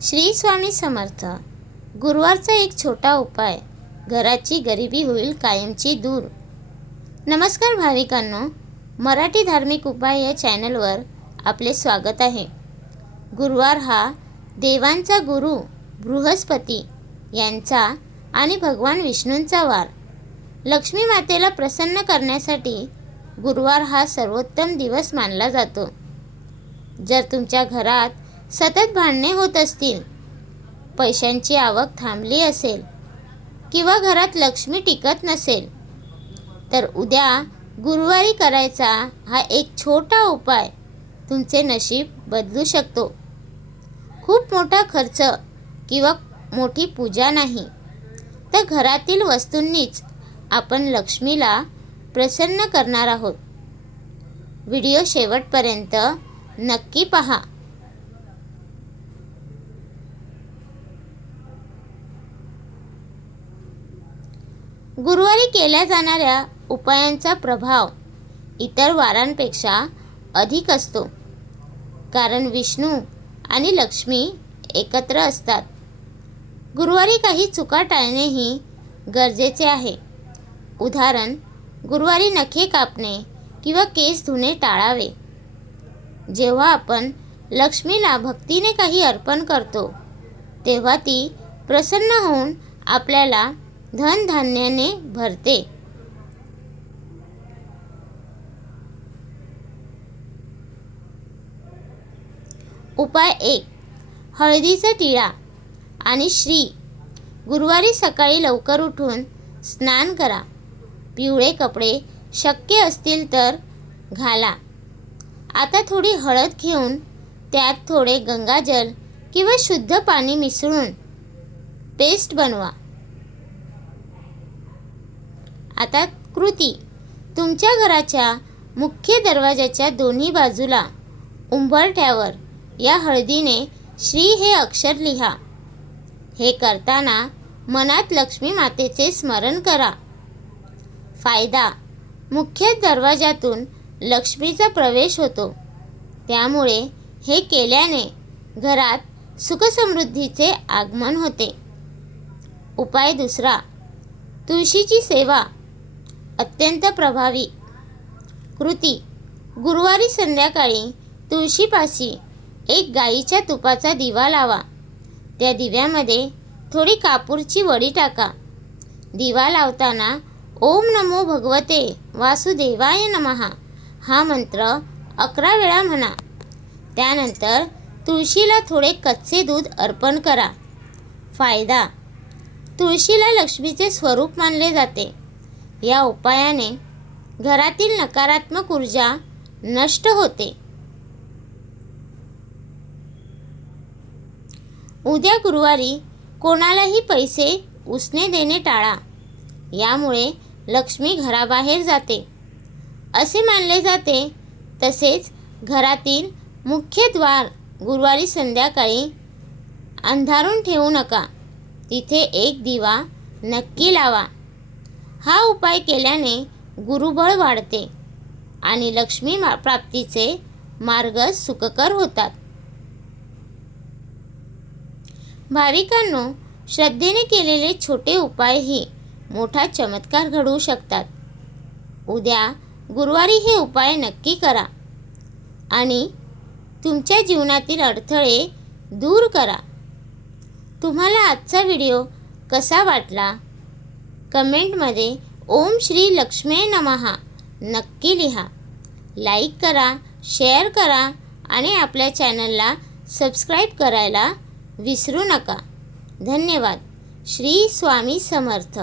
श्री स्वामी समर्थ। गुरुवारचा एक छोटा उपाय, घराची गरिबी होईल कायमची दूर। नमस्कार भाविकांनो, मराठी धार्मिक उपाय या चॅनलवर आपले स्वागत आहे। गुरुवार हा देवांचा गुरु बृहस्पती यांचा आणि भगवान विष्णूंचा वार। लक्ष्मी मातेला प्रसन्न करण्यासाठी गुरुवार हा सर्वोत्तम दिवस मानला जातो। जर तुमच्या घरात सतत भांडणे होत असतील, पैशांची आवक थांबली असेल किंवा घरात लक्ष्मी टिकत नसेल, तर उद्या गुरुवारी करायचा हा एक छोटा उपाय तुमचे नशीब बदलू शकतो। खूप मोठा खर्च किंवा मोठी पूजा नाही, तर घरातील वस्तूंनीच आपण लक्ष्मीला प्रसन्न करणार आहोत। व्हिडिओ शेवटपर्यंत नक्की पहा। गुरुवारी केल्या जाणाऱ्या उपायांचा प्रभाव इतर वारांपेक्षा अधिक असतो, कारण विष्णू आणि लक्ष्मी एकत्र असतात। गुरुवारी काही चुका टाळणेही गरजेचे आहे। उदाहरण, गुरुवारी नखे कापणे किंवा केस धुणे टाळावे। जेव्हा आपण लक्ष्मीला भक्तीने काही अर्पण करतो, तेव्हा ती प्रसन्न होऊन आपल्याला धनधान्याने भरते। उपाय 1. हळदीचा टिळा आणि श्री। गुरुवारी सकाळी लवकर उठून स्नान करा। पिवळे कपडे शक्य असतील तर घाला। आता थोडी हळद घेऊन त्यात थोडे गंगाजल किंवा शुद्ध पाणी मिसळून पेस्ट बनवा। आता कृती, तुमच्या घराच्या मुख्य दरवाजाच्या दोन्ही बाजूला उंबरठ्यावर या हळदीने श्री हे अक्षर लिहा। हे करताना मनात लक्ष्मी मातेचे स्मरण करा। फायदा, मुख्य दरवाजातून लक्ष्मीचा प्रवेश होतो, त्यामुळे हे केल्याने घरात सुखसमृद्धीचे आगमन होते। उपाय 2. तुळशीची सेवा, अत्यंत प्रभावी। कृती, गुरुवारी संध्याकाळी तुळशीपाशी एक गाईच्या तुपाचा दिवा लावा। त्या दिव्यामध्ये थोडी कापूरची वडी टाका। दिवा लावताना ओम नमो भगवते वासुदेवाय नमः हा मंत्र 11 वेळा म्हणा। त्यानंतर तुळशीला थोडे कच्चे दूध अर्पण करा। फायदा, तुळशीला लक्ष्मीचे स्वरूप मानले जाते। या उपायाने घरातील नकारात्मक ऊर्जा नष्ट होते। उद्या गुरुवारी कोणालाही पैसे उसने देणे टाळा, यामुळे लक्ष्मी घराबाहेर जाते असे मानले जाते। तसेच घरातील मुख्य द्वार गुरुवारी संध्याकाळी अंधारून ठेवू नका, तिथे एक दिवा नक्की लावा। हा उपाय केल्याने गुरुबळ वाढते आणि लक्ष्मी प्राप्तीचे मार्ग सुखकर होतात। भाविकांनो, श्रद्धेने केलेले छोटे उपायही मोठा चमत्कार घडवू शकतात। उद्या गुरुवारी हे उपाय नक्की करा आणि तुमच्या जीवनातील अडथळे दूर करा। तुम्हाला आजचा व्हिडिओ कसा वाटला? कमेंटमध्ये ओम श्री लक्ष्मी नमः नक्की लिहा। लाईक करा, शेअर करा आणि आपल्या चॅनलला सबस्क्राईब करायला विसरू नका। धन्यवाद। श्री स्वामी समर्थ।